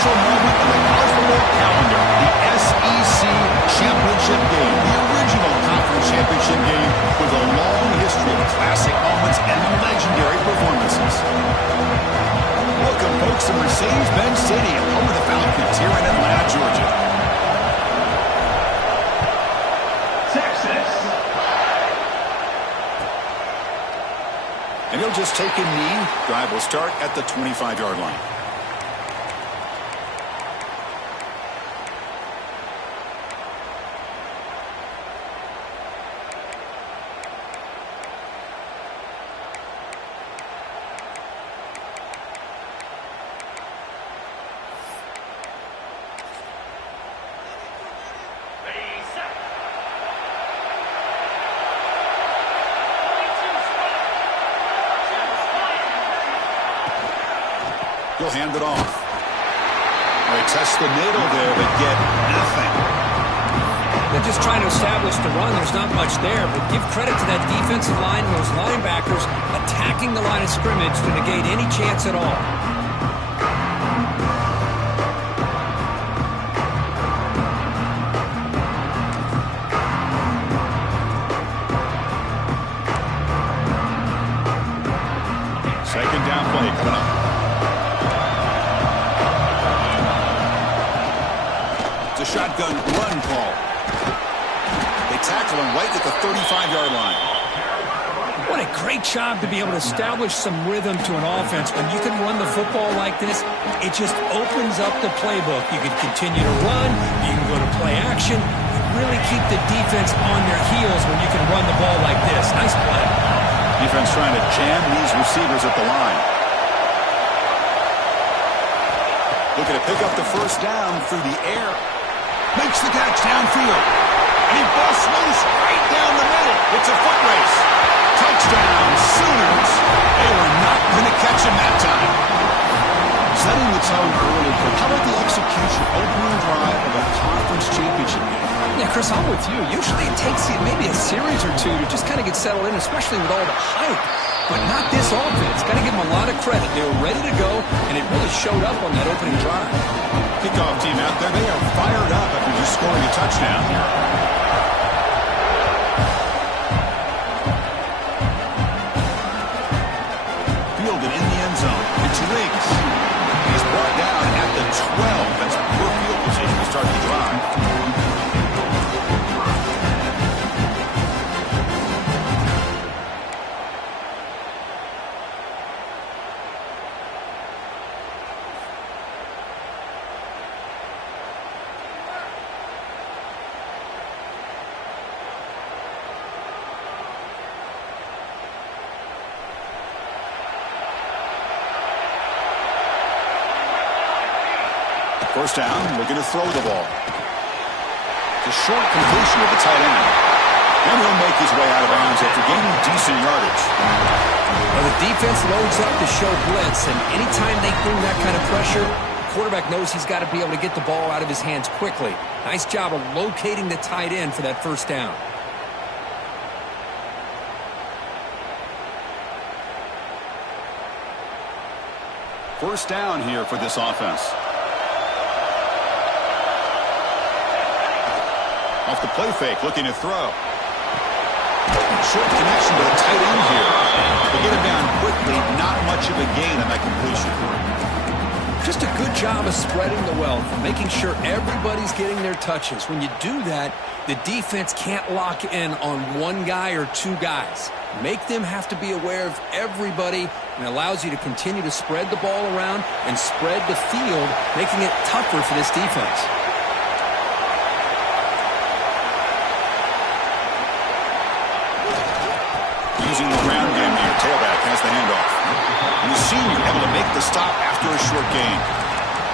special moment in the college football calendar, the SEC Championship Game, the original conference championship game with a long history of classic moments and legendary performances. Welcome, folks, to Mercedes-Benz Stadium, home of the Falcons, here in Atlanta, Georgia. Texas. And he'll just take a knee. Drive will start at the 25-yard line. He'll hand it off. They test the middle there, but get nothing. They're just trying to establish the run. There's not much there, but give credit to that defensive line and those linebackers attacking the line of scrimmage to negate any chance at all. Second down play coming up. A shotgun run call. They tackle him right at the 35-yard line. What a great job to be able to establish some rhythm to an offense. When you can run the football like this, it just opens up the playbook. You can continue to run. You can go to play action. You really keep the defense on their heels when you can run the ball like this. Nice play. Defense trying to jam these receivers at the line. Looking to pick up the first down through the air. Makes the catch downfield. And he busts loose right down the middle. It's a foot race. Touchdown, Sooners. They were not going to catch him that time. Setting the tone early, but how about the execution, opening drive of a conference championship game? Yeah, Chris, I'm with you. Usually it takes you maybe a series or two to just kind of get settled in, especially with all the hype. But not this offense. Got to give them a lot of credit. They were ready to go, and it really showed up on that opening drive. Kickoff team out there. They are fired up after just scoring a touchdown. Fielded in the end zone. It's Riggs. He's brought down at the 12. That's poor field position to start the drive. First down, looking to throw the ball. The short completion of the tight end. And he'll make his way out of bounds after gaining decent yardage. Well, the defense loads up to show blitz, and anytime they bring that kind of pressure, the quarterback knows he's got to be able to get the ball out of his hands quickly. Nice job of locating the tight end for that first down. First down here for this offense. Off the play fake, looking to throw. Short connection to the tight end here. They get him down quickly, not much of a gain on that completion. Just a good job of spreading the wealth, making sure everybody's getting their touches. When you do that, the defense can't lock in on one guy or two guys. Make them have to be aware of everybody, and allows you to continue to spread the ball around and spread the field, making it tougher for this defense. Using the ground game here. Tailback has the handoff. And the senior able to make the stop after a short gain.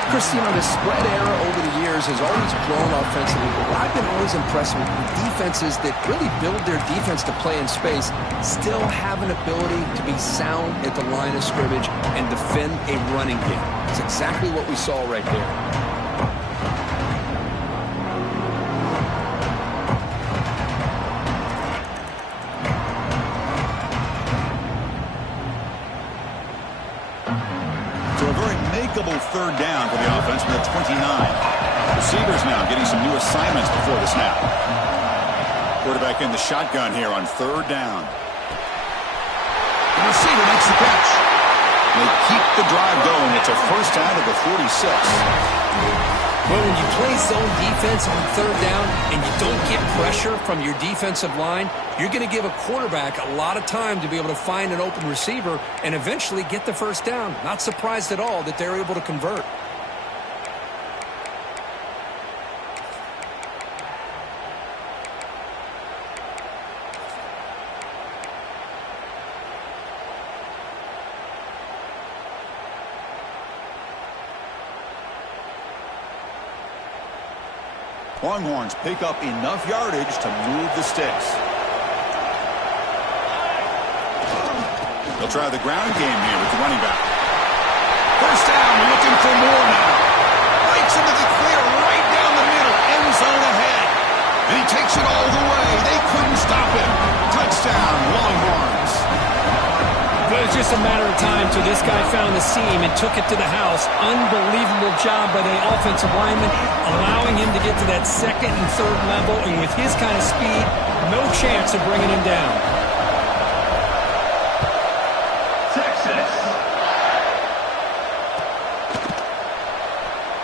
Chris, you know, the spread era over the years has always grown offensively, but what I've been always impressed with defenses that really build their defense to play in space still have an ability to be sound at the line of scrimmage and defend a running game. It's exactly what we saw right there. third down for the offense from the 29. Receivers now getting some new assignments before the snap. Quarterback in the shotgun here on third down. The receiver makes the catch. They keep the drive going. It's a first down to the 46. Well, when you play zone defense on third down and you don't get pressure from your defensive line, you're going to give a quarterback a lot of time to be able to find an open receiver and eventually get the first down. Not surprised at all that they're able to convert. Longhorns pick up enough yardage to move the sticks. They'll try the ground game here with the running back. First down, looking for more now. Breaks into the clear right down the middle. End zone ahead. And he takes it all the way. They couldn't stop him. Touchdown, Longhorns. But it's just a matter of time till this guy found the seam and took it to the house. Unbelievable job by the offensive lineman, allowing him to get to that second and third level. And with his kind of speed, no chance of bringing him down. Texas.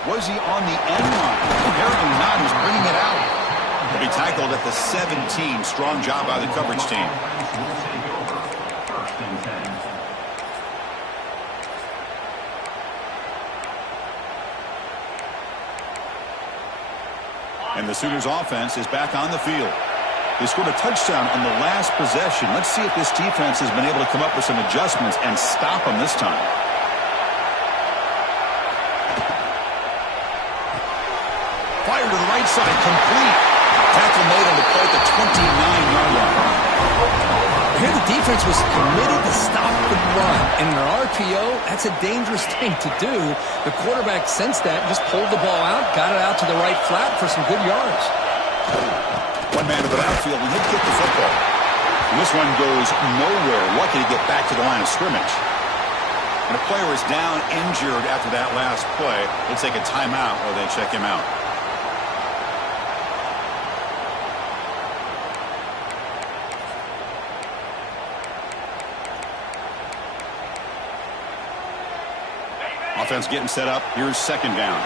Was he on the end line? Apparently not. He's bringing it out. He'll be tackled at the 17. Strong job by the coverage team. And the Sooners offense is back on the field. They scored a touchdown on the last possession. Let's see if this defense has been able to come up with some adjustments and stop them this time. Fire to the right side, complete. Tackle made on the play at the 29-yard line. Here the defense was committed to stop the run. And in an RPO, that's a dangerous thing to do. The quarterback sensed that, just pulled the ball out, got it out to the right flat for some good yards. One man to the outfield, and he'll kick the football. And this one goes nowhere. Lucky to get back to the line of scrimmage. And a player is down injured after that last play. They'll take a timeout while they check him out. Offense getting set up. Here's second down.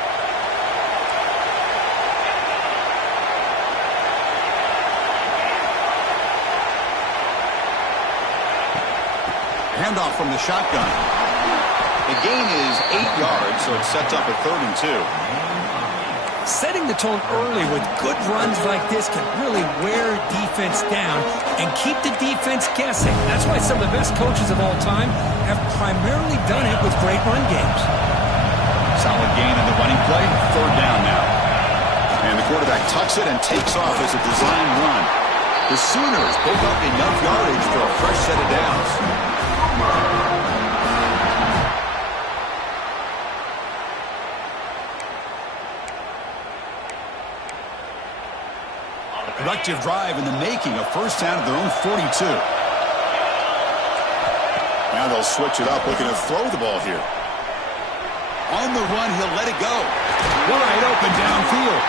Handoff from the shotgun. The gain is 8 yards, so it sets up a 3rd and 2. Setting the tone early with good runs like this can really wear defense down and keep the defense guessing. That's why some of the best coaches of all time have primarily done it with great run games. Solid gain in the running play. 3rd down now. And the quarterback tucks it and takes off as a design run. The Sooners pick up enough yardage for a fresh set of downs. Productive drive in the making, a first down at their own 42. Now they'll switch it up, looking to throw the ball here. On the run, he'll let it go. Wide open downfield.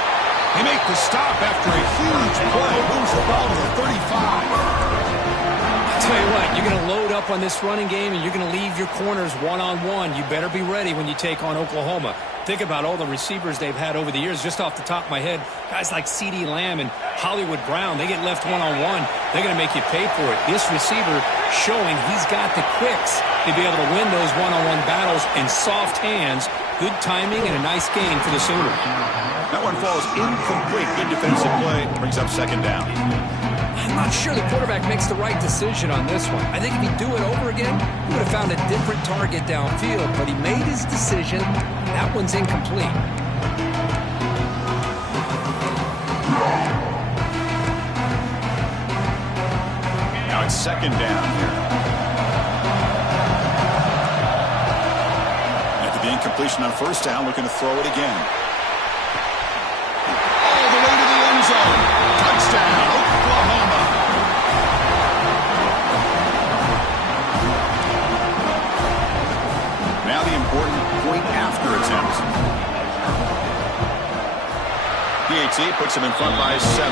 They make the stop after a huge play. Moves the ball to the 35. I'll tell you what, you're going to load up on this running game and you're going to leave your corners one-on-one. You better be ready when you take on Oklahoma. Think about all the receivers they've had over the years. Just off the top of my head, guys like C.D. Lamb and Hollywood Brown, they get left one-on-one. They're going to make you pay for it. This receiver showing he's got the quicks to be able to win those one-on-one battles in soft hands. Good timing and a nice gain for the Sooners. That one falls incomplete. Good defensive play. Brings up second down. I'm not sure the quarterback makes the right decision on this one. I think if he'd do it over again, he would have found a different target downfield. But he made his decision. That one's incomplete. Now it's second down here. After the incompletion on first down, looking to throw it again. All the way to the end zone. Touchdown, Oklahoma. Now the important point after attempts. puts them in front by 7.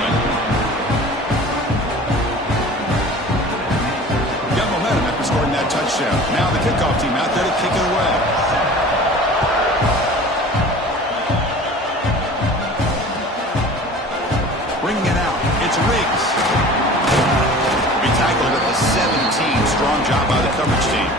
Got momentum after scoring that touchdown. Now the kickoff team out there to kick it away. Bringing it out. It's Riggs. Be tackled at the 17. Strong job by the coverage team.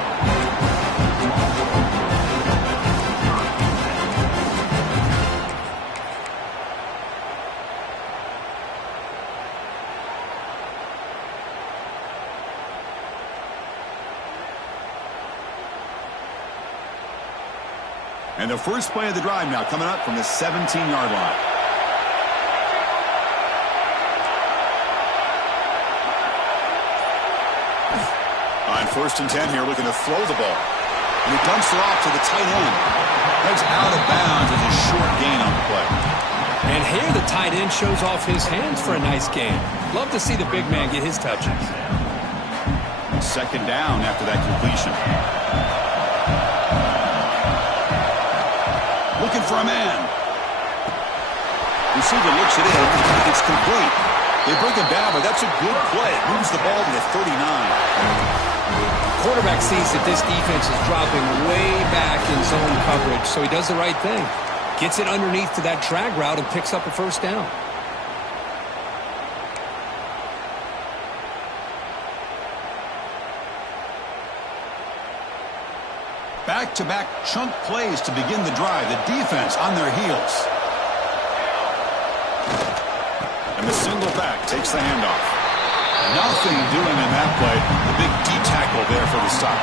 And the first play of the drive now coming up from the 17-yard line. On 1st and 10 here, looking to throw the ball. And he dumps it off to the tight end. Heads out of bounds as a short gain on the play. And here the tight end shows off his hands for a nice gain. Love to see the big man get his touches. 2nd down after that completion. Looking for a man. Receiver looks it in. It's complete. They bring him down, but that's a good play. Moves the ball to the 39. Quarterback sees that this defense is dropping way back in zone coverage, so he does the right thing. Gets it underneath to that drag route and picks up a 1st down. Back-to-back chunk plays to begin the drive. The defense on their heels. And the single back takes the handoff. Nothing doing in that play. The big D-tackle there for the stop.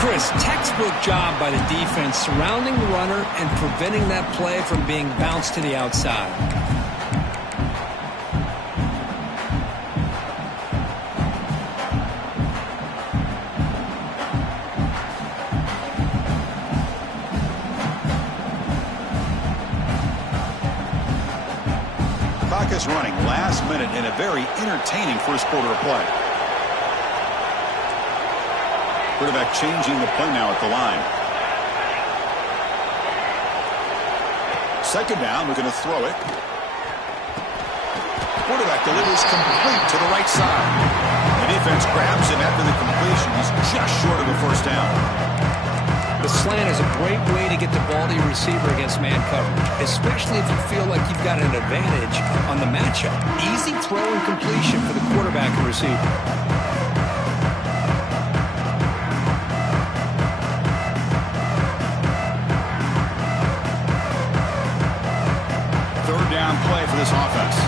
Chris, textbook job by the defense surrounding the runner and preventing that play from being bounced to the outside. Is running last minute in a very entertaining first quarter of play. Quarterback changing the play now at the line. 2nd down, we're going to throw it. Quarterback delivers complete to the right side. The defense grabs him after the completion. He's just short of a 1st down. The slant is a great way to get the ball to your receiver against man coverage, especially if you feel like you've got an advantage on the matchup. Easy throw and completion for the quarterback and receiver. Third down play for this offense.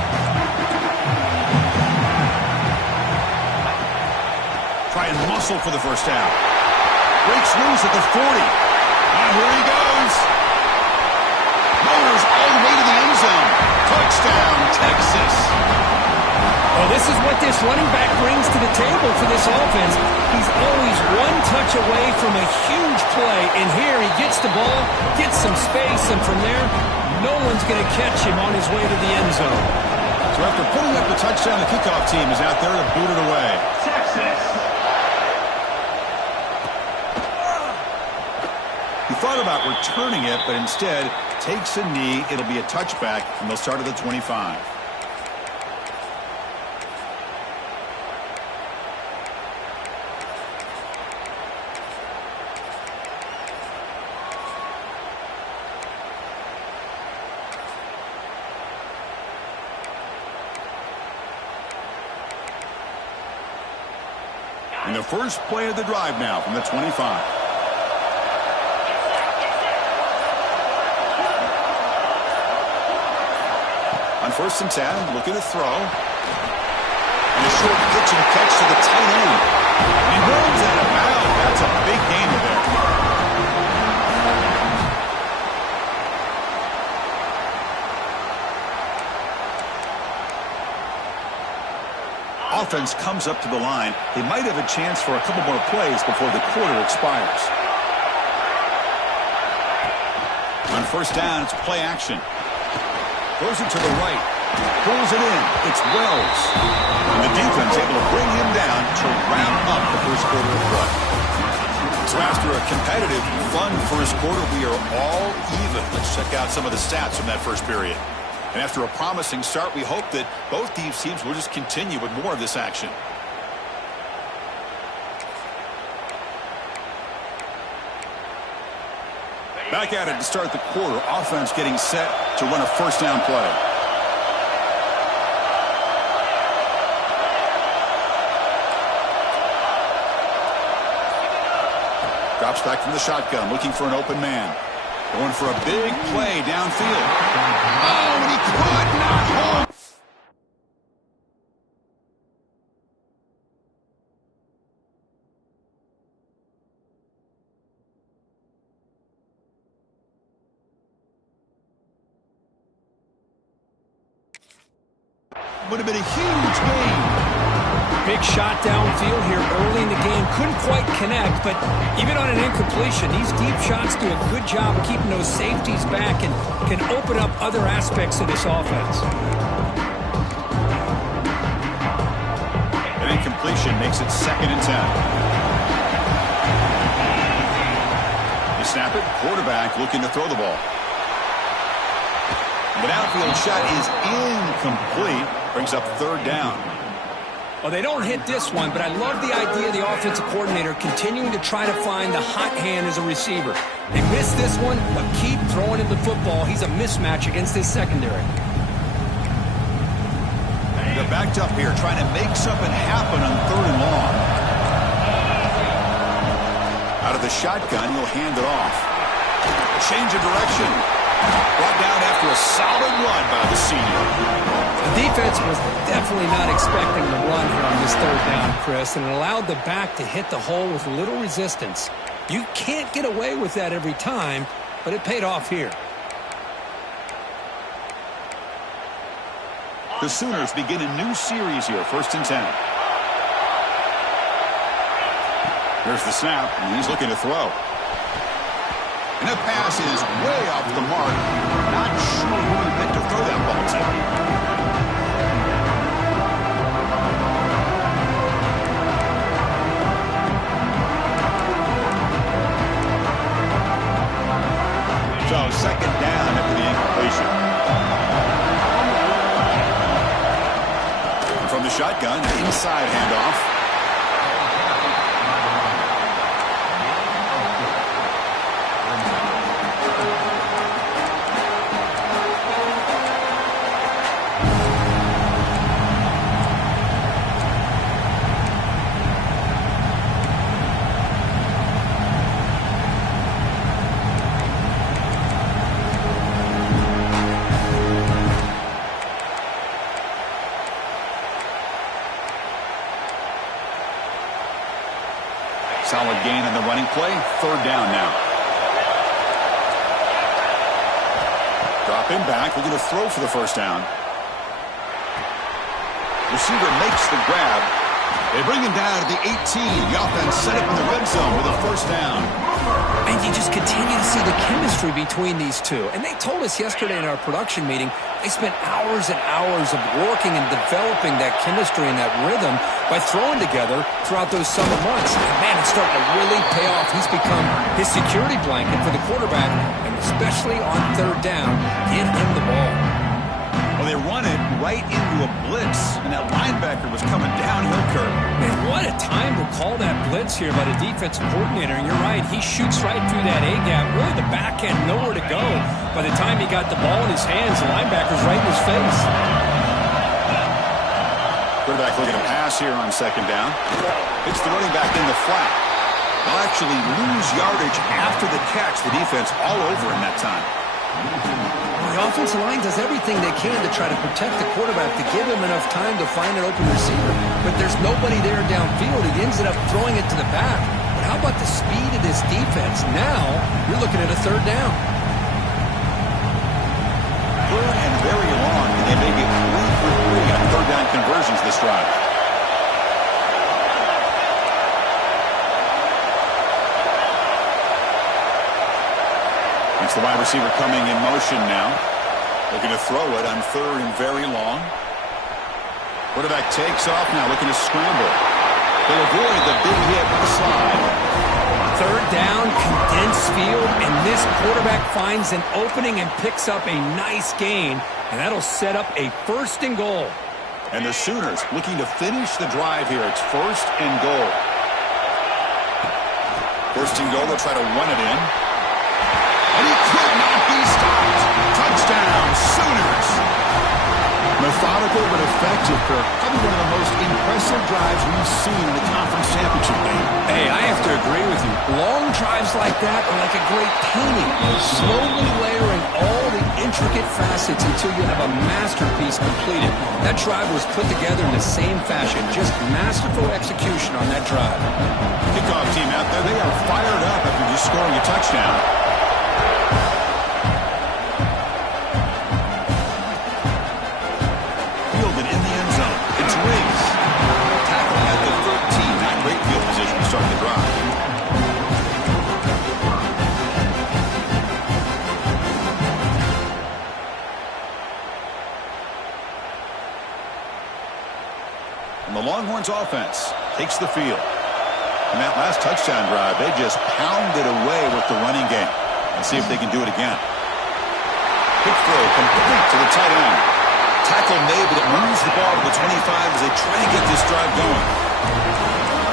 Try and muscle for the 1st down. Breaks loose at the 40. And here he goes. Motors all the way to the end zone. Touchdown, Texas. Well, this is what this running back brings to the table for this offense. He's always one touch away from a huge play. And here he gets the ball, gets some space, and from there, no one's going to catch him on his way to the end zone. So after putting up the touchdown, the kickoff team is out there to boot it away. Texas. He thought about returning it, but instead takes a knee. It'll be a touchback, and they'll start at the 25. And the first play of the drive now from the 25. On 1st and 10, looking to throw. And a short pitch and catch to the tight end. And he runs out of bounds. That's a big gainer there. Offense comes up to the line. They might have a chance for a couple more plays before the quarter expires. On 1st down, it's play action. Throws it to the right. Pulls it in. It's Wells. And the defense able to bring him down to wrap up the first quarter of play. So after a competitive, fun first quarter, we are all even. Let's check out some of the stats from that first period. And after a promising start, we hope that both these teams will just continue with more of this action. Back at it to start the quarter. Offense getting set to run a first down play. Drops back from the shotgun, looking for an open man. Going for a big play downfield. Oh, and he could not hold. Would have been a huge gain. Big shot downfield here early in the game. Couldn't quite connect, but even on an incompletion, these deep shots do a good job of keeping those safeties back and can open up other aspects of this offense. An incompletion makes it 2nd and 10. You snap it, quarterback looking to throw the ball. The downfield shot is incomplete. Brings up 3rd down. Well, they don't hit this one, but I love the idea of the offensive coordinator continuing to try to find the hot hand as a receiver. They missed this one, but keep throwing him the football. He's a mismatch against his secondary. They're backed up here, trying to make something happen on 3rd and long. Out of the shotgun, he'll hand it off. A change of direction. Brought down after a solid run by the senior. The defense was definitely not expecting the run here on this 3rd down, Chris, and it allowed the back to hit the hole with little resistance. You can't get away with that every time, but it paid off here. The Sooners begin a new series here, 1st and 10. Here's the snap, and he's looking to throw. And that pass is way off the mark. Not sure who he meant to throw that ball to. So 2nd down after the incompletion. And from the shotgun, inside handoff. Solid gain on the running play. 3rd down now. Drop him back. We're going to throw for the 1st down. Receiver makes the grab. They bring him down to the 18. The offense set up in the red zone with a 1st down. And you just continue to see the chemistry between these two. And they told us yesterday in our production meeting, they spent hours and hours of working and developing that chemistry and that rhythm by throwing together throughout those summer months. And man, it's starting to really pay off. He's become his security blanket for the quarterback, and especially on 3rd down, give him the ball. Well, they run it right into a blitz, and that linebacker was coming downhill curve. Man, what a time to call that blitz here by the defensive coordinator. And you're right, he shoots right through that A-gap. Really, the back end nowhere to go. By the time he got the ball in his hands, the linebacker's right in his face. Quarterback looking to pass here on 2nd down. It's the running back in the flat. They'll actually lose yardage after the catch. The defense all over him that time. The offensive line does everything they can to try to protect the quarterback, to give him enough time to find an open receiver. But there's nobody there downfield. He ends up throwing it to the back. But how about the speed of this defense? Now you're looking at a 3rd down. 3rd and very long. And they make it 3 for 3 on 3rd down conversions this drive. It's the wide receiver coming in motion now. Looking to throw it on 3rd and very long. Quarterback takes off now, looking to scramble. They'll avoid the big hit with the slide. Third down, condensed field, and this quarterback finds an opening and picks up a nice gain, and that'll set up a 1st and goal. And the Sooners looking to finish the drive here. It's 1st and goal. 1st and goal, they'll try to run it in. And he could not be stopped. Touchdown, Sooners. Methodical but effective, Kirk. Probably one of the most impressive drives we've seen in the conference championship game. Hey, I have to agree with you. Long drives like that are like a great painting. Slowly layering all the intricate facets until you have a masterpiece completed. That drive was put together in the same fashion. Just masterful execution on that drive. Kickoff team out there, they are fired up after just scoring a touchdown. Fielded in the end zone. It's Riggs. Tackle at the 13. Not great field position to start the drive. And the Longhorns offense takes the field. In that last touchdown drive, they just pounded away with the running game. Let's see if they can do it again. Quick throw complete to the tight end. Tackle made, but it moves the ball to the 25 as they try to get this drive going.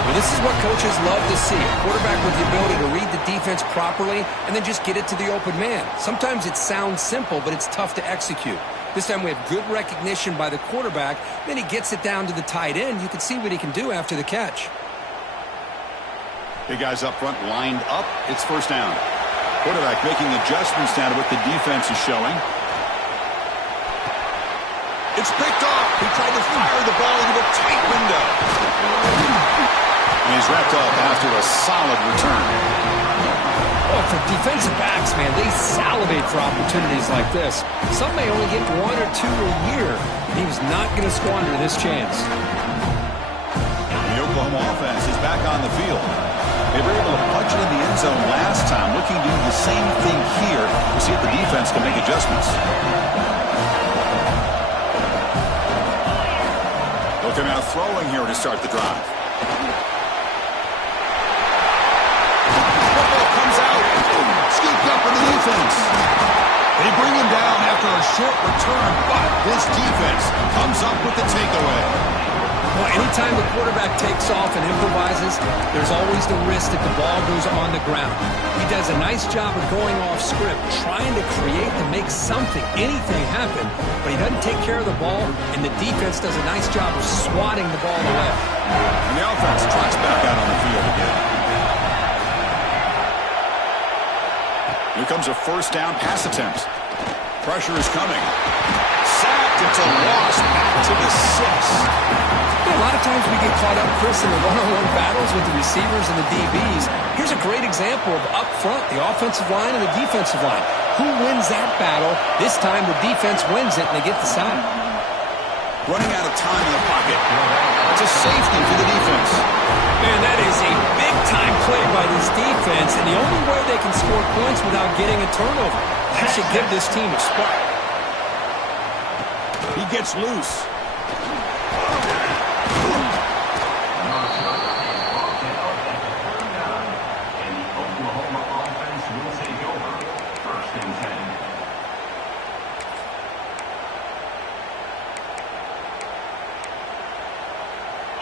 Well, this is what coaches love to see. A quarterback with the ability to read the defense properly and then just get it to the open man. Sometimes it sounds simple, but it's tough to execute. This time we have good recognition by the quarterback. Then he gets it down to the tight end. You can see what he can do after the catch. Big guys up front lined up. It's 1st down. Quarterback making adjustments down to what the defense is showing. It's picked off. He tried to fire the ball into a tight window. And he's wrapped up after a solid return. Oh, for defensive backs, man, they salivate for opportunities like this. Some may only get 1 or 2 a year. He was not going to squander this chance. The Oklahoma offense is back on the field. They were able to punch it in the end zone last time, looking to do the same thing here to see if the defense can make adjustments. Looking out throwing here to start the drive. Football comes out. Scooped up in the defense. They bring him down after a short return, but this defense comes up with the takeaway. Well, anytime the quarterback takes off and improvises, there's always the risk that the ball goes on the ground. He does a nice job of going off script, trying to create to make something, anything happen, but he doesn't take care of the ball, and the defense does a nice job of swatting the ball away. And the offense trots back out on the field again. Here comes a 1st down pass attempt. Pressure is coming. Sacked. It's a loss back to the 6. A lot of times we get caught up, Chris, in the one-on-one battles with the receivers and the DBs. Here's a great example of up front, the offensive line and the defensive line. Who wins that battle? This time the defense wins it, and they get the sack. Running out of time in the pocket. It's a safety for the defense. Man, that is a big-time play by this defense, and the only way they can score points without getting a turnover. That should give this team a spark. He gets loose.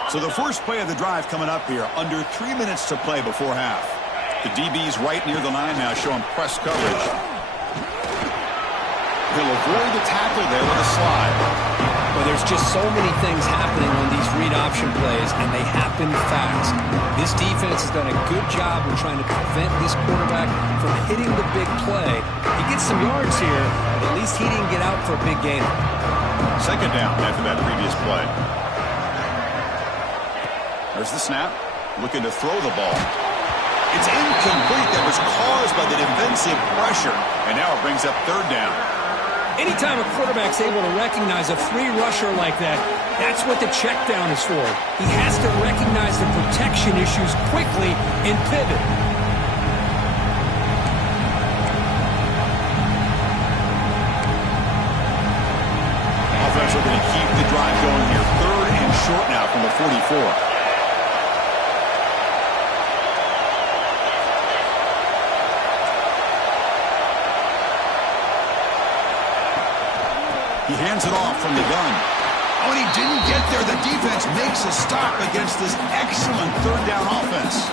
So the first play of the drive coming up here, under 3 minutes to play before half. The DB's right near the line now, showing press coverage. He'll avoid the tackle there with a slide. Well, there's just so many things happening on these read option plays, and they happen fast. This defense has done a good job of trying to prevent this quarterback from hitting the big play. He gets some yards here, but at least he didn't get out for a big gain. 2nd down after that previous play. There's the snap. Looking to throw the ball. It's incomplete. That was caused by the defensive pressure. And now it brings up 3rd down. Anytime a quarterback's able to recognize a free rusher like that, that's what the check down is for. He has to recognize the protection issues quickly and pivot. Offense are going to keep the drive going here. 3rd and short now from the 44. He hands it off from the gun. Oh, and he didn't get there. The defense makes a stop against this excellent third down offense.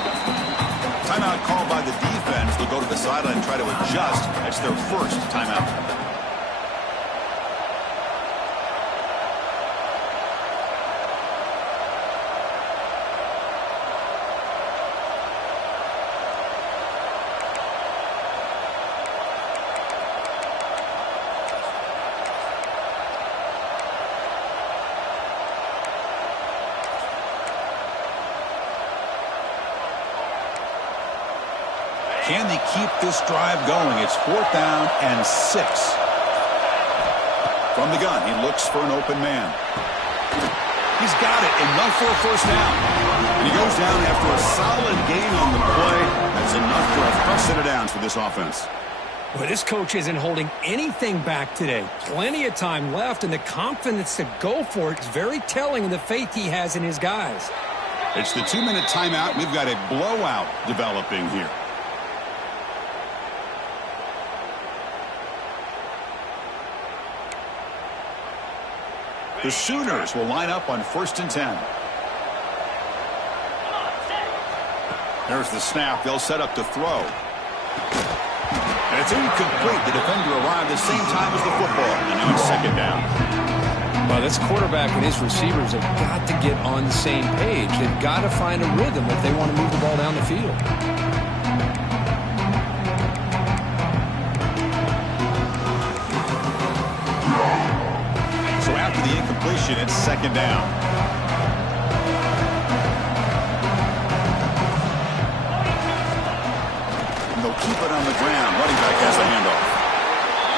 Timeout called by the defense. They'll go to the sideline and try to adjust. That's their first timeout. Can they keep this drive going? It's 4th down and 6. From the gun, he looks for an open man. He's got it. Enough for a first down. And he goes down after a solid gain on the play. That's enough for a first set of downs for this offense. Well, this coach isn't holding anything back today. Plenty of time left, and the confidence to go for it is very telling of the faith he has in his guys. It's the 2-minute timeout. We've got a blowout developing here. The Sooners will line up on 1st and 10. There's the snap. They'll set up to throw. And it's incomplete. The defender arrived the same time as the football. And now it's 2nd down. Well, this quarterback and his receivers have got to get on the same page. They've got to find a rhythm if they want to move the ball down the field. So after the incompletion, it's 2nd down. And they'll keep it on the ground. Running back has the handoff.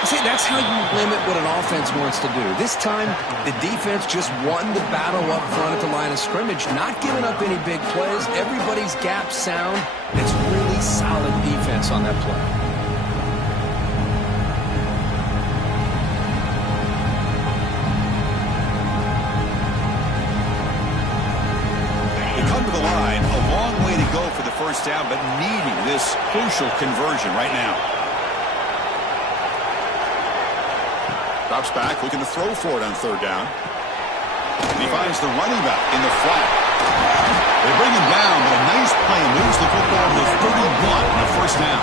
See, that's how you limit what an offense wants to do. This time, the defense just won the battle up front at the line of scrimmage, not giving up any big plays. Everybody's gap sound. It's really solid defense on that play. They come to the line, a long way to go for the first down, but needing this crucial conversion right now. Drops back, looking to throw for it on 3rd down. And he finds the running back in the flat. They bring him down, but a nice play moves the football to 31 on a first down.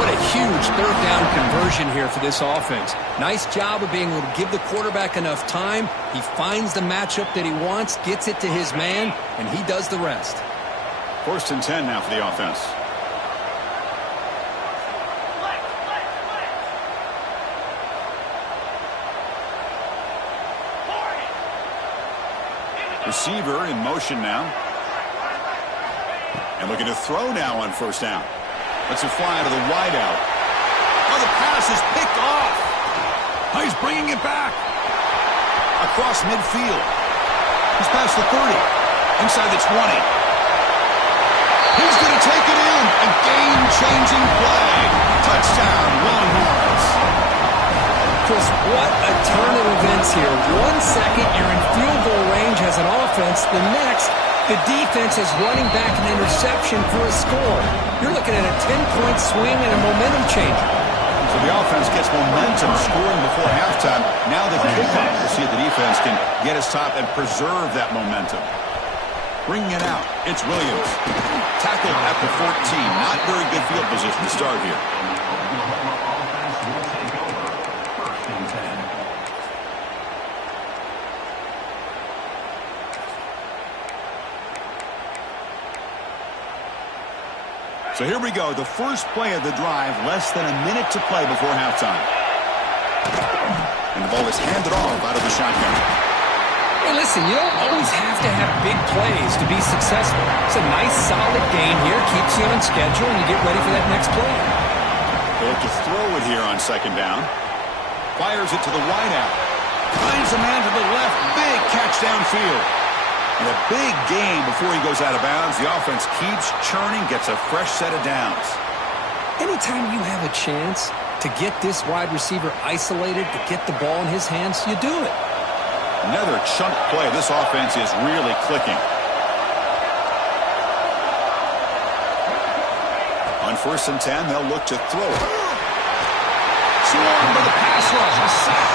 What a huge 3rd down conversion here for this offense. Nice job of being able to give the quarterback enough time. He finds the matchup that he wants, gets it to his man, and he does the rest. 1st and 10 now for the offense. Receiver in motion now. And looking to throw now on 1st down. Let's it fly to the wideout. Oh, the pass is picked off. Oh, he's bringing it back. Across midfield. He's past the 30. Inside the 20. He's going to take it in. A game-changing play. Touchdown, Longhorns. Chris, what a turn of events here. 1 second, you're in field goal range as an offense. The next, the defense is running back an interception for a score. You're looking at a 10-point swing and a momentum changer. So the offense gets momentum scoring before halftime. Now the kickoff. We'll see if the defense can get his top and preserve that momentum. Bringing it out, it's Williams. Tackle at the 14. Not very good field position to start here. So here we go, the first play of the drive, less than a minute to play before halftime. And the ball is handed off out of the shotgun. Hey, listen, you don't always have to have big plays to be successful. It's a nice, solid gain here, keeps you on schedule, and you get ready for that next play. They'll have to throw it here on 2nd down. Fires it to the wideout. Finds a man to the left, big catch downfield. And a big gain before he goes out of bounds. The offense keeps churning, gets a fresh set of downs. Anytime you have a chance to get this wide receiver isolated, to get the ball in his hands, you do it. Another chunk play. This offense is really clicking. On 1st and 10, they'll look to throw it. Swarmed by the pass rush. A sack.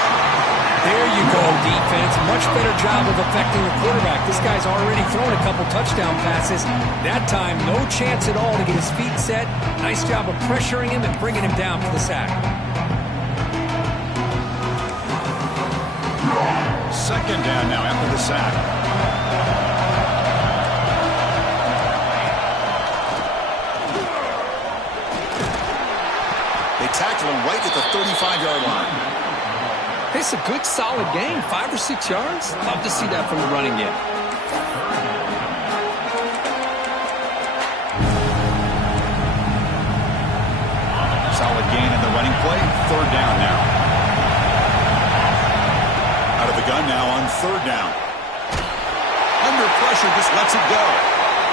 There you go, defense. Much better job of affecting the quarterback. This guy's already thrown a couple touchdown passes. That time, no chance at all to get his feet set. Nice job of pressuring him and bringing him down for the sack. Second down now after the sack. They tackle him right at the 35-yard line. It's a good, solid gain. 5 or 6 yards. Love to see that from the running game. Solid gain in the running play. Third down now. Out of the gun now on third down. Under pressure, just lets it go.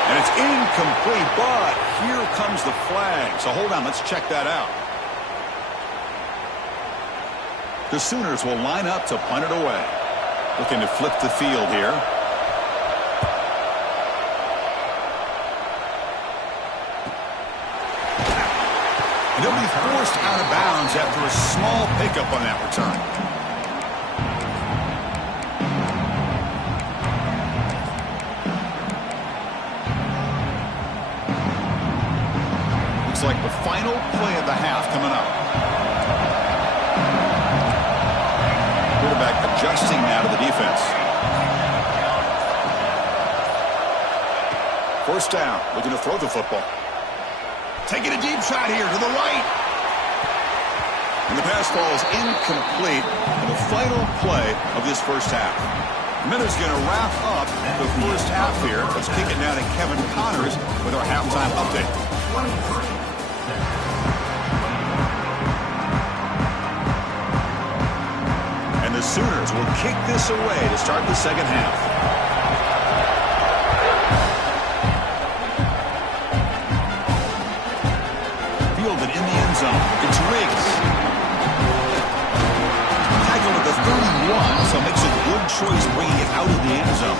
And it's incomplete, but here comes the flag. So hold on, let's check that out. The Sooners will line up to punt it away. Looking to flip the field here. And he'll be forced out of bounds after a small pickup on that return. Looks like the final play of the half coming up. Quarterback adjusting now to the defense. First down, looking to throw the football. Taking a deep shot here to the right. And the pass ball is incomplete in the final play of this first half. Miller's going to wrap up the first half here. Let's kick it now to Kevin Connors with our halftime update. The Sooners will kick this away to start the second half. Fielded in the end zone. It's Riggs. Tackled at the 31, so makes a good choice bringing it out of the end zone.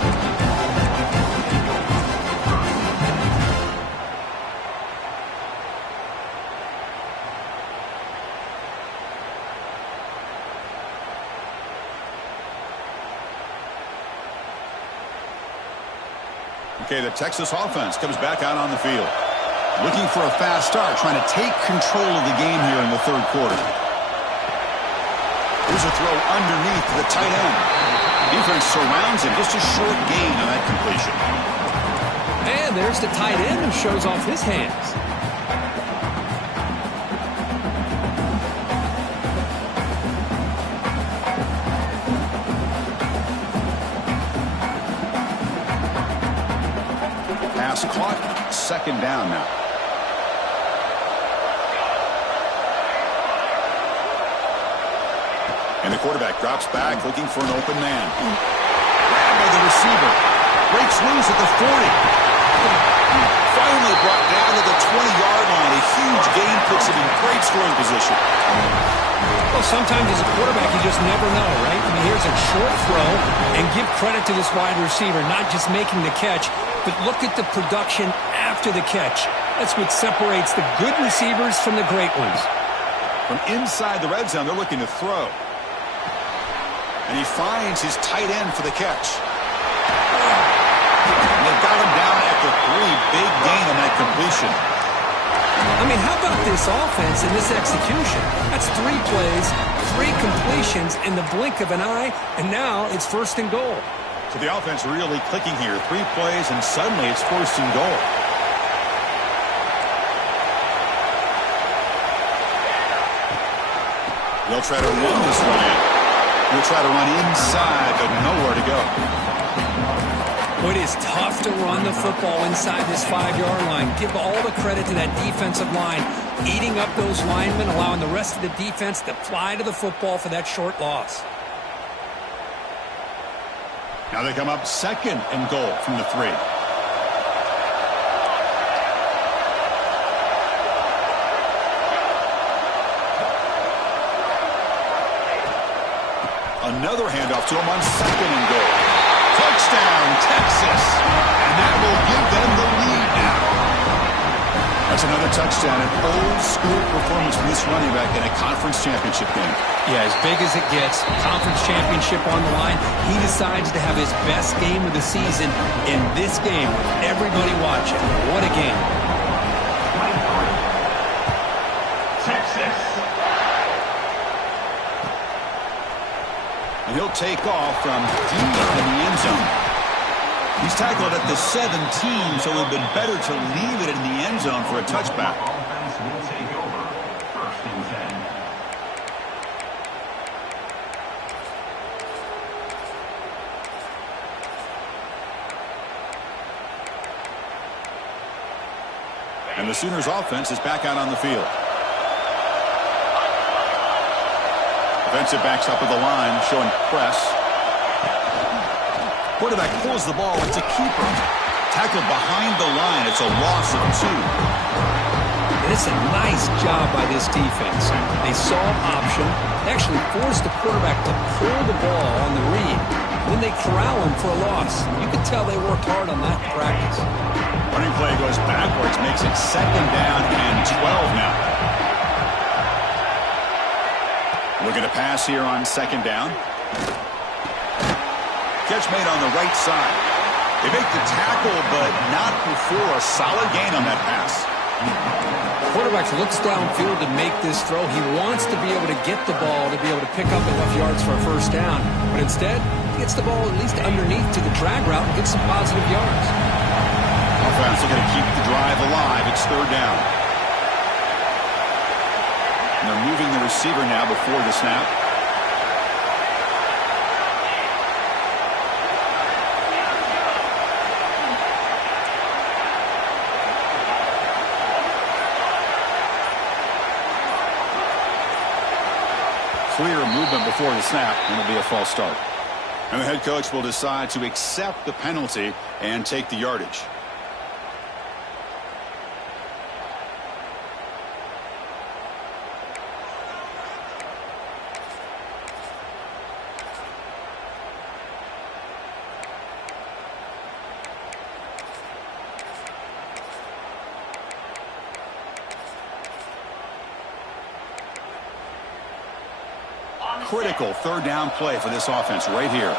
Okay, the Texas offense comes back out on the field. Looking for a fast start, trying to take control of the game here in the third quarter. Here's a throw underneath to the tight end. Defense surrounds him. Just a short gain on that completion. And there's the tight end who shows off his hands. Caught. Second down now. And the quarterback drops back looking for an open man. Grabbed by the receiver. Breaks loose at the 40. Finally brought down to the 20-yard line. A huge gain puts him in great scoring position. Well, sometimes as a quarterback, you just never know, right? I mean, here's a short throw, and give credit to this wide receiver, not just making the catch, but look at the production after the catch. That's what separates the good receivers from the great ones. From inside the red zone, they're looking to throw. And he finds his tight end for the catch. And they got him down at the 3. Big gain on that completion. I mean, how about this offense and this execution? That's 3 plays, 3 completions in the blink of an eye, and now it's first and goal. So the offense really clicking here. 3 plays, and suddenly it's first and goal. They'll try to run this one in. They'll try to run inside, but nowhere to go. Well, it is tough to run the football inside this 5-yard line. Give all the credit to that defensive line, eating up those linemen, allowing the rest of the defense to fly to the football for that short loss. Now they come up second and goal from the 3. Another handoff to him on second and goal. Touchdown, Texas. And that will give them the lead now. That's another touchdown. An old-school performance from this running back in a conference championship game. Yeah, as big as it gets, conference championship on the line, he decides to have his best game of the season in this game with everybody watching. What a game. And he'll take off from deep in the end zone. He's tackled at the 17, so it would have been better to leave it in the end zone for a touchback. And the Sooners offense is back out on the field. Defensive backs up at the line, showing press. Quarterback pulls the ball. It's a keeper. Tackled behind the line. It's a loss of 2. And it's a nice job by this defense. They saw an option. They actually forced the quarterback to pull the ball on the read. Then they corral him for a loss. You can tell they worked hard on that in practice. Running play goes backwards, makes it 2nd down and 12 now. Looking to pass here on 2nd down. Catch made on the right side. They make the tackle, but not before a solid gain on that pass. Quarterback looks downfield to make this throw. He wants to be able to get the ball to be able to pick up enough yards for a 1st down. But instead, he gets the ball at least underneath to the drag route and gets some positive yards. Offense looking to keep the drive alive. It's 3rd down. And they're moving the receiver now before the snap. Clear movement before the snap, and it'll be a false start. And the head coach will decide to accept the penalty and take the yardage. Critical 3rd down play for this offense right here.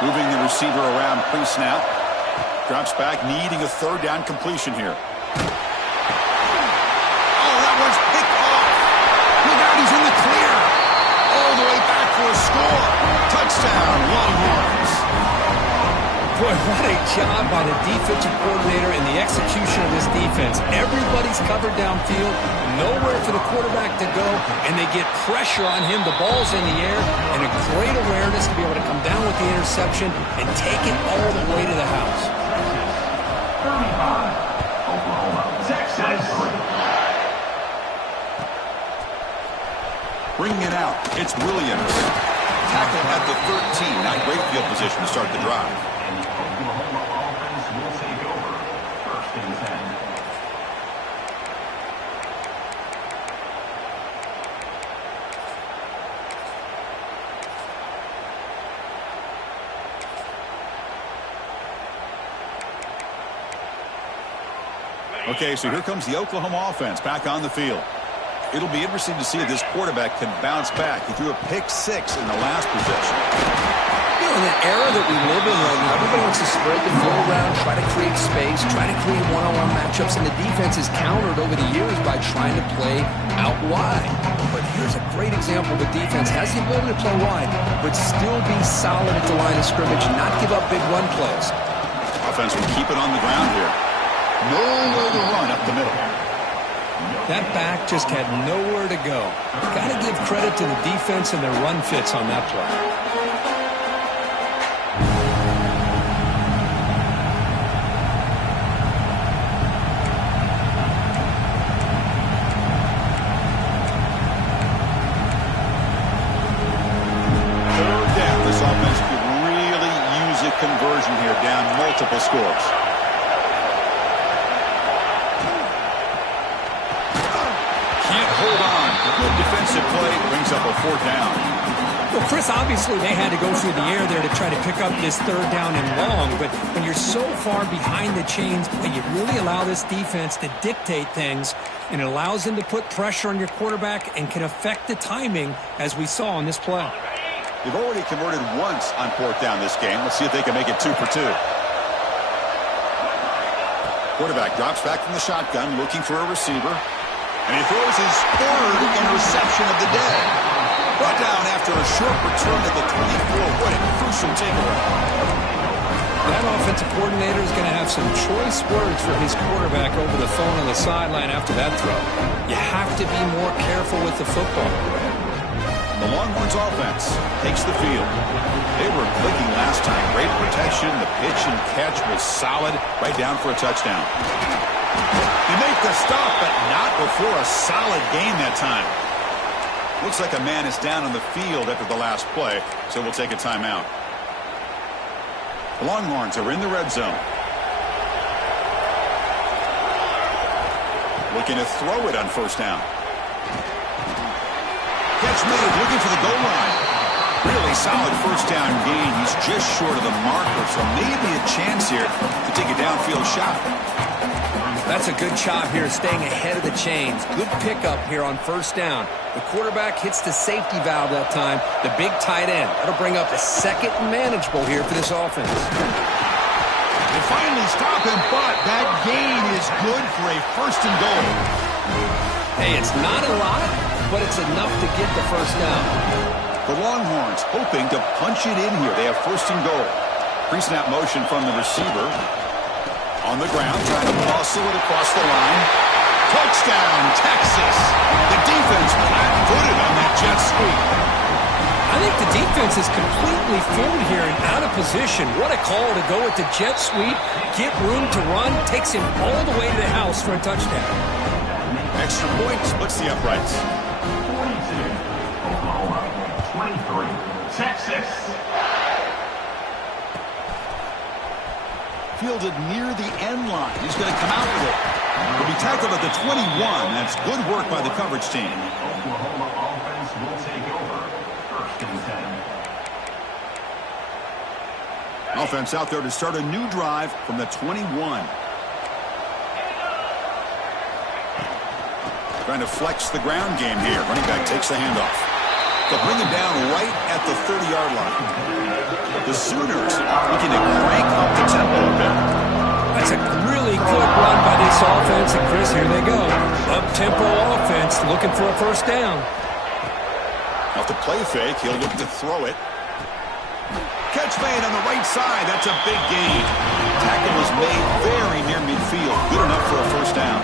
Moving the receiver around pre-snap. Drops back, needing a 3rd down completion here. Oh, that one's picked off. Look out, he's in the clear. All the way back for a score. Touchdown, Longhorns. Boy, what a job by the defensive coordinator and the execution of this defense. Everybody's covered downfield, nowhere for the quarterback to go, and they get pressure on him. The ball's in the air, and a great awareness to be able to come down with the interception and take it all the way to the house. 35, Oklahoma, Texas. Bringing it out, it's Williams. Tackle at the 13. Not great field position to start the drive. Oklahoma offense will take over 1st and 10. Okay, so here comes the Oklahoma offense back on the field. It'll be interesting to see if this quarterback can bounce back. He threw a pick 6 in the last possession. You know, in the era that we live in right now, everybody wants to spread the floor around, try to create space, try to create one-on-one matchups, and the defense is countered over the years by trying to play out wide. But here's a great example of a defense has the ability to play wide, but still be solid at the line of scrimmage and not give up big run plays. Offense will keep it on the ground here. Nowhere to run up the middle. That back just had nowhere to go. Got to give credit to the defense and their run fits on that play. Third down. This offense could really use a conversion here, down multiple scores. Can't hold on. Good defensive play brings up a 4th down. Well, Chris, obviously they had to go through the air there to try to pick up this third down and long, but when you're so far behind the chains, you really allow this defense to dictate things, and it allows them to put pressure on your quarterback and can affect the timing, as we saw in this play. They've already converted once on fourth down this game. Let's see if they can make it 2 for 2. Quarterback drops back from the shotgun, looking for a receiver, and he throws his third interception of the day. Brought down after a short return at the 24. What a crucial takeaway. That offensive coordinator is going to have some choice words for his quarterback over the phone on the sideline after that throw. You have to be more careful with the football. The Longhorns offense takes the field. They were clicking last time. Great protection. The pitch and catch was solid. Right down for a touchdown. They make the stop, but not before a solid gain that time. Looks like a man is down on the field after the last play, so we'll take a timeout. The Longhorns are in the red zone. Looking to throw it on first down. Catch made, looking for the goal line. Really solid first down gain. He's just short of the marker, so maybe a chance here to take a downfield shot. That's a good job here, staying ahead of the chains. Good pickup here on first down. The quarterback hits the safety valve that time, the big tight end. That'll bring up a second and manageable here for this offense. They finally stop him, but that gain is good for a first and goal. Hey, it's not a lot, but it's enough to get the first down. The Longhorns hoping to punch it in here. They have first and goal. Pre-snap motion from the receiver. On the ground, trying to muscle it across the line. Touchdown, Texas. The defense flat-footed on that jet sweep. I think the defense is completely fooled here and out of position. What a call to go with the jet sweep, get room to run, takes him all the way to the house for a touchdown. Extra point splits the uprights. 42, Oklahoma. 23, Texas. Fielded near the end line. He's going to come out with it. He'll be tackled at the 21. That's good work by the coverage team. Oklahoma offense will take over. First and 10. Offense out there to start a new drive from the 21. Trying to flex the ground game here. Running back takes the handoff. They'll bring him down right at the 30-yard line. The Sooners looking to crank up the tempo a bit. That's a really good run by this offense, and Chris, here they go. Up-tempo offense looking for a first down. Off the play fake, he'll look to throw it. Catch made on the right side. That's a big gain. Tackle was made very near midfield. Good enough for a first down.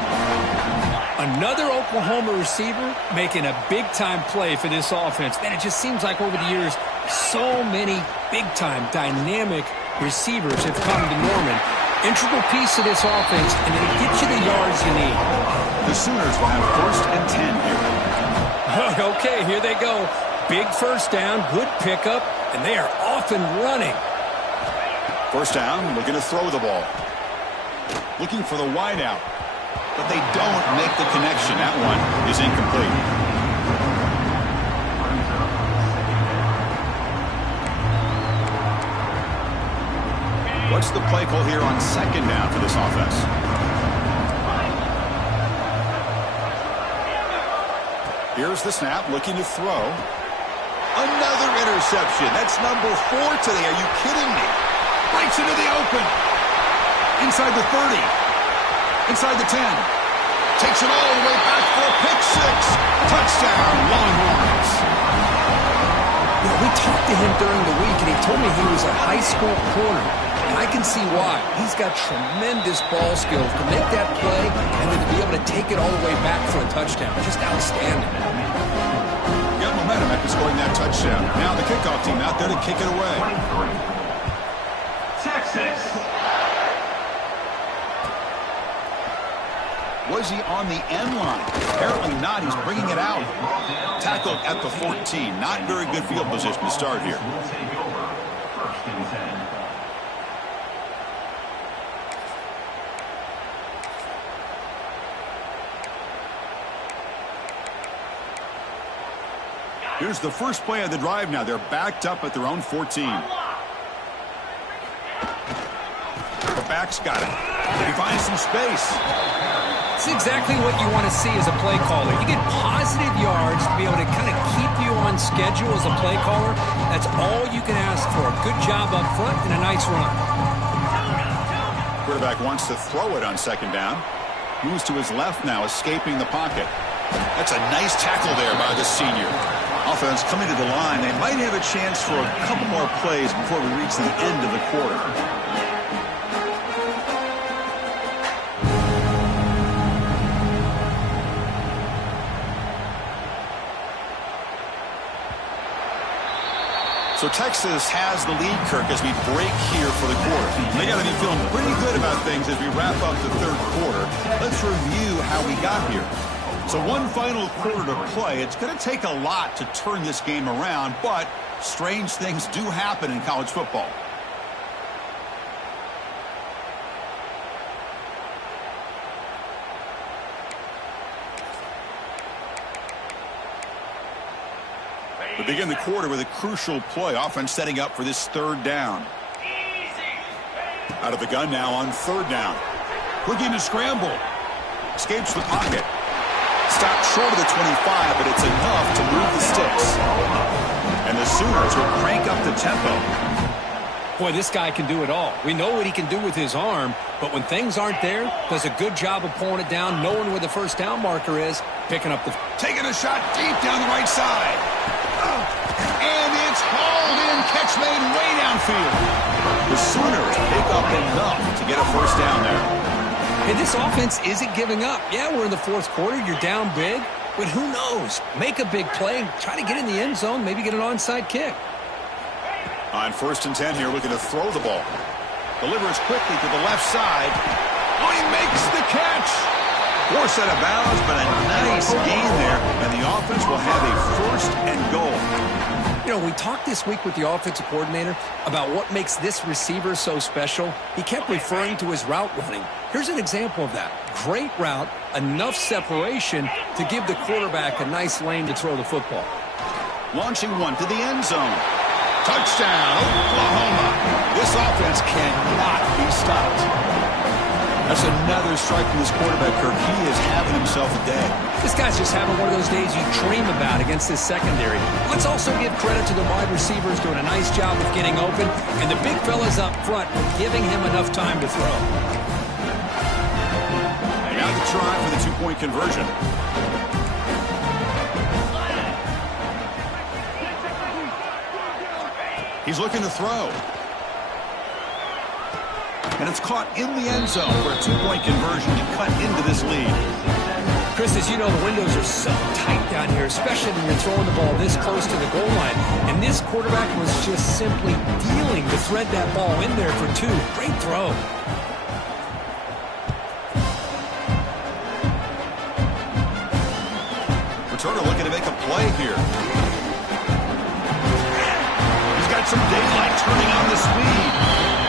Another Oklahoma receiver making a big-time play for this offense. Man, it just seems like over the years, so many big-time, dynamic receivers have come to Norman. Integral piece of this offense, and it'll get you the yards you need. The Sooners will have first and 10 here. Okay, here they go. Big first down, good pickup, and they are off and running. First down, looking to throw the ball. Looking for the wideout. But they don't make the connection. That one is incomplete. What's the play call here on second down for this offense? Here's the snap, looking to throw. Another interception. That's number 4 today. Are you kidding me? Breaks into the open. Inside the 30. Inside the 10. Takes it all the way back for a pick 6. Touchdown, Longhorns. You know, we talked to him during the week, and he told me he was a high school corner. And I can see why. He's got tremendous ball skills to make that play and then to be able to take it all the way back for a touchdown. Just outstanding. Got momentum after scoring that touchdown. Now the kickoff team out there to kick it away. 23, Texas. Was he on the end line? Apparently not. He's bringing it out. Tackled at the 14. Not very good field position to start here. Will take over. First and 10. Here's the first play of the drive now. They're backed up at their own 14. The back's got it. He finds some space. It's exactly what you want to see as a play caller. You get positive yards to be able to kind of keep you on schedule as a play caller. That's all you can ask for. A good job up front and a nice run. Quarterback wants to throw it on second down. Moves to his left now, escaping the pocket. That's a nice tackle there by the senior. Offense coming to the line. They might have a chance for a couple more plays before we reach the end of the quarter. So Texas has the lead, Kirk, as we break here for the quarter. They got to be feeling pretty good about things as we wrap up the third quarter. Let's review how we got here. So one final quarter to play. It's going to take a lot to turn this game around, but strange things do happen in college football. We begin the quarter with a crucial play. Offense setting up for this third down. Out of the gun now on third down. Looking to scramble. Escapes the pocket. Stopped short of the 25, but it's enough to move the sticks. And the Sooners will crank up the tempo. Boy, this guy can do it all. We know what he can do with his arm, but when things aren't there, does a good job of pulling it down, knowing where the first down marker is, picking up the... Taking a shot deep down the right side. And it's hauled in. Catch made way downfield. The Sooners pick up enough to get a first down there. Hey, this offense isn't giving up. Yeah, we're in the fourth quarter. You're down big, but who knows? Make a big play. Try to get in the end zone. Maybe get an onside kick. On 1st and 10 here, looking to throw the ball. Delivers quickly to the left side. Oh, he makes the catch. Forced out of bounds, but a nice gain there. And the offense will have a first and goal. You know, we talked this week with the offensive coordinator about what makes this receiver so special. He kept referring to his route running. Here's an example of that. Great route, enough separation to give the quarterback a nice lane to throw the football. Launching one to the end zone. Touchdown, Oklahoma. This offense cannot be stopped. That's another strike from this quarterback, Kirk. He is having himself a day. This guy's just having one of those days you dream about against this secondary. Let's also give credit to the wide receivers doing a nice job of getting open, and the big fellas up front giving him enough time to throw. And now the try for the two-point conversion. He's looking to throw. And it's caught in the end zone for a two-point conversion to cut into this lead. Chris, as you know, the windows are so tight down here, especially when you're throwing the ball this close to the goal line. And this quarterback was just simply dealing to thread that ball in there for two. Great throw. Returner looking to make a play here. He's got some daylight turning on the speed.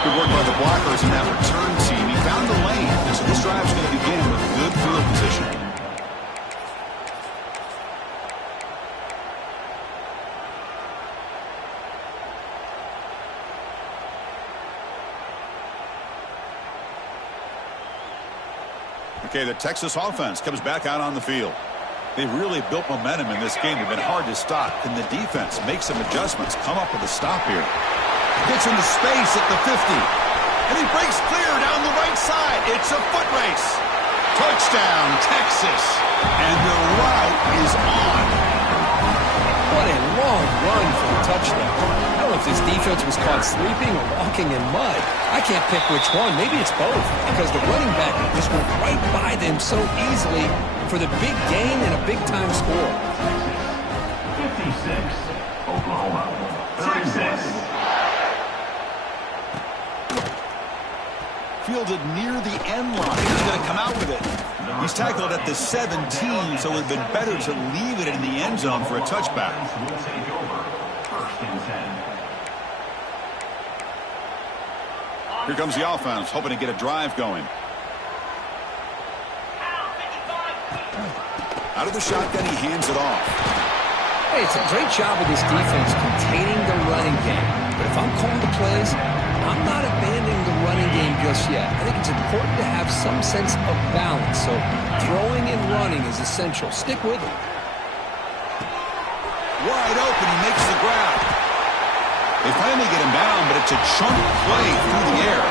Good work by the blockers in that return team. He found the lane, and so this drive's going to begin with good field position. Okay, the Texas offense comes back out on the field. They've really built momentum in this game. They've been hard to stop. Can the defense make some adjustments, come up with a stop here? Gets into space at the 50. And he breaks clear down the right side. It's a foot race. Touchdown, Texas. And the route is on. What a long run for the touchdown. I don't know if this defense was caught sleeping or walking in mud. I can't pick which one. Maybe it's both, because the running back just went right by them so easily for the big gain and a big-time score. 56, Oklahoma. 36. Fielded near the end line. He's going to come out with it. He's tackled at the 17, so it would have been better to leave it in the end zone for a touchback. Will take over. 1st and 10. Here comes the offense, hoping to get a drive going. Out of the shotgun, he hands it off. Hey, it's a great job of this defense containing the running game. But if I'm calling the plays, I'm not abandoning the running game just yet. I think it's important to have some sense of balance. So throwing and running is essential. Stick with it. Wide open, he makes the grab. They finally get him down, but it's a chunk play through the air.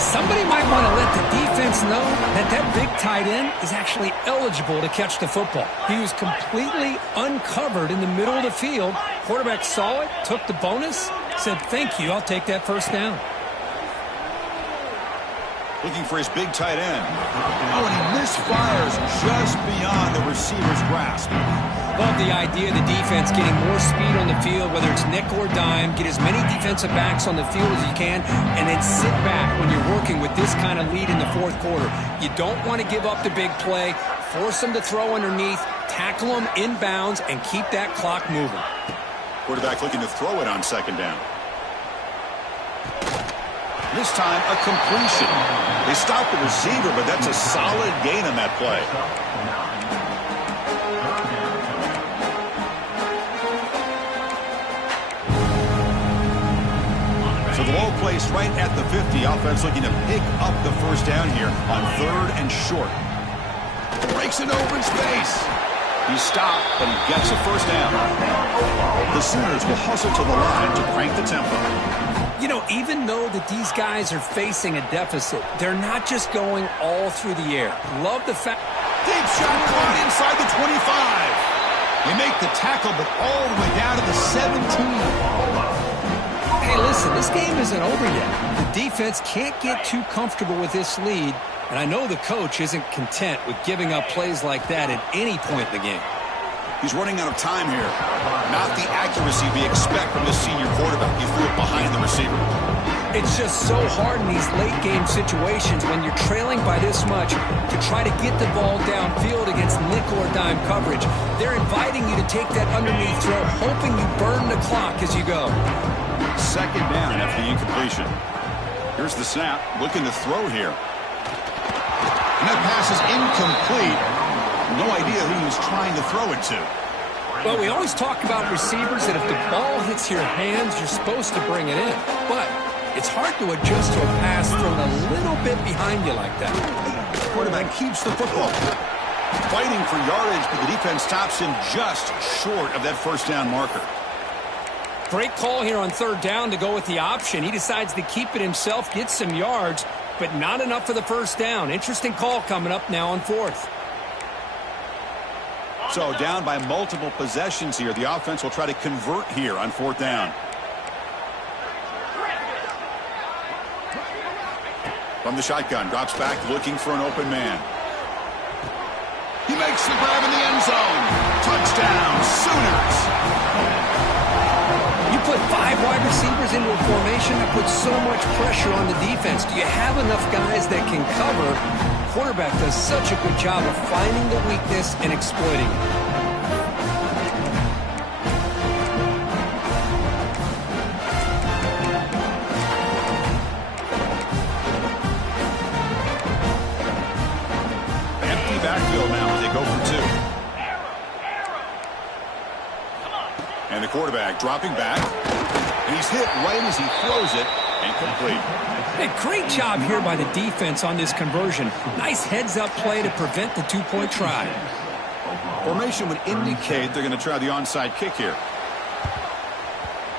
Somebody might want to let the defense know that that big tight end is actually eligible to catch the football. He was completely uncovered in the middle of the field. Quarterback saw it, took the bonus, said, thank you, I'll take that first down. Looking for his big tight end. Oh, and he misfires just beyond the receiver's grasp. Love the idea of the defense getting more speed on the field, whether it's nickel or dime. Get as many defensive backs on the field as you can, and then sit back when you're working with this kind of lead in the fourth quarter. You don't want to give up the big play. Force them to throw underneath, tackle them inbounds, and keep that clock moving. Quarterback looking to throw it on second down. This time, a completion. They stopped the receiver, but that's a solid gain on that play. So the low place right at the 50. Offense looking to pick up the first down here on 3rd and short. Breaks an open space. He's stopped, but he gets a first down. The Sooners will hustle to the line to crank the tempo. You know, even though that these guys are facing a deficit, they're not just going all through the air. Love the fact. Deep shot caught inside the 25. They make the tackle, but all the way down to the 17. Hey, listen, this game isn't over yet. The defense can't get too comfortable with this lead, and I know the coach isn't content with giving up plays like that at any point in the game. He's running out of time here. Not the accuracy we expect from this senior quarterback. He threw it behind the receiver. It's just so hard in these late-game situations when you're trailing by this much to try to get the ball downfield against nickel or dime coverage. They're inviting you to take that underneath throw, hoping you burn the clock as you go. Second down after the incompletion. Here's the snap. Looking to throw here. And that pass is incomplete. No idea who he was trying to throw it to. Well, we always talk about receivers that if the ball hits your hands, you're supposed to bring it in. But it's hard to adjust to a pass thrown a little bit behind you like that. The quarterback keeps the football. Fighting for yardage, but the defense stops him just short of that first down marker. Great call here on 3rd down to go with the option. He decides to keep it himself, get some yards, but not enough for the first down. Interesting call coming up now on 4th. So down by multiple possessions here. The offense will try to convert here on 4th down. From the shotgun, drops back looking for an open man. He makes the grab in the end zone. Touchdown, Sooners. You put 5 wide receivers into a formation that puts so much pressure on the defense. Do you have enough guys that can cover? Quarterback does such a good job of finding the weakness and exploiting it. Empty backfield now as they go for 2. And the quarterback dropping back. And he's hit right as he throws it. Incomplete. Hey, great job here by the defense on this conversion. Nice heads-up play to prevent the 2-point try. Formation would indicate they're going to try the onside kick here.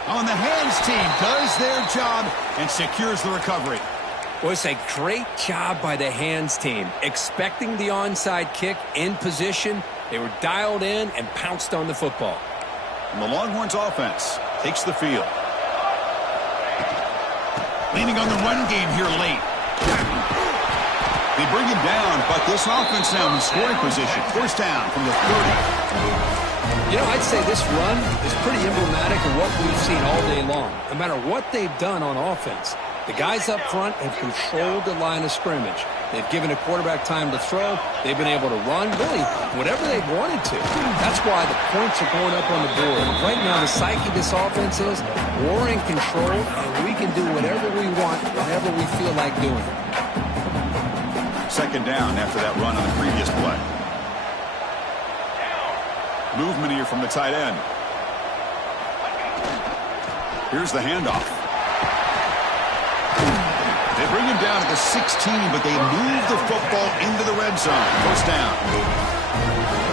On the hands team does their job and secures the recovery. Well, it's a great job by the hands team. Expecting the onside kick in position, they were dialed in and pounced on the football. And the Longhorns offense takes the field. Leaning on the run game here late. They bring him down, but this offense now in scoring position. First down from the 30. You know, I'd say this run is pretty emblematic of what we've seen all day long. No matter what they've done on offense, the guys up front have controlled the line of scrimmage. They've given a quarterback time to throw. They've been able to run, really, whatever they've wanted to. That's why the points are going up on the board. Right now, the psyche of this offense is we're in control, and we can do whatever we want, whenever we feel like doing it. Second down after that run on the previous play. Movement here from the tight end. Here's the handoff. They bring him down to the 16, but they move the football into the red zone. First down.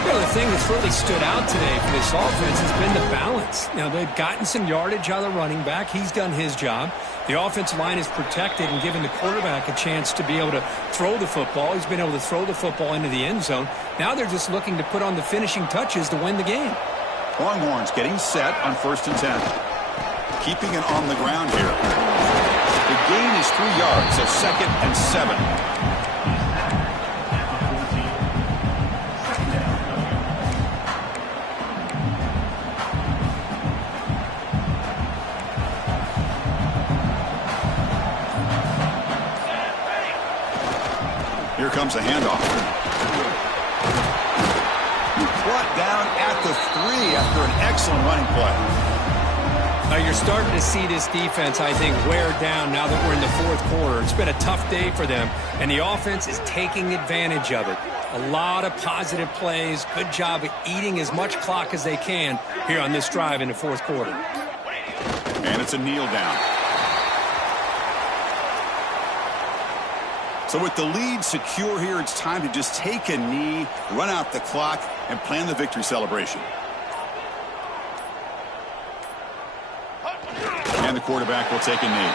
You know, the thing that's really stood out today for this offense has been the balance. You know, they've gotten some yardage out of the running back. He's done his job. The offensive line is protected and given the quarterback a chance to be able to throw the football. He's been able to throw the football into the end zone. Now they're just looking to put on the finishing touches to win the game. Longhorns getting set on 1st and 10. Keeping it on the ground here. The gain is 3 yards, so 2nd and 7. Here comes a handoff. Brought down at the 3 after an excellent running play. Now you're starting to see this defense, I think, wear down now that we're in the 4th quarter. It's been a tough day for them, and the offense is taking advantage of it. A lot of positive plays. Good job of eating as much clock as they can here on this drive in the 4th quarter. And it's a kneel down. So with the lead secure here, it's time to just take a knee, run out the clock, and plan the victory celebration. And the quarterback will take a knee.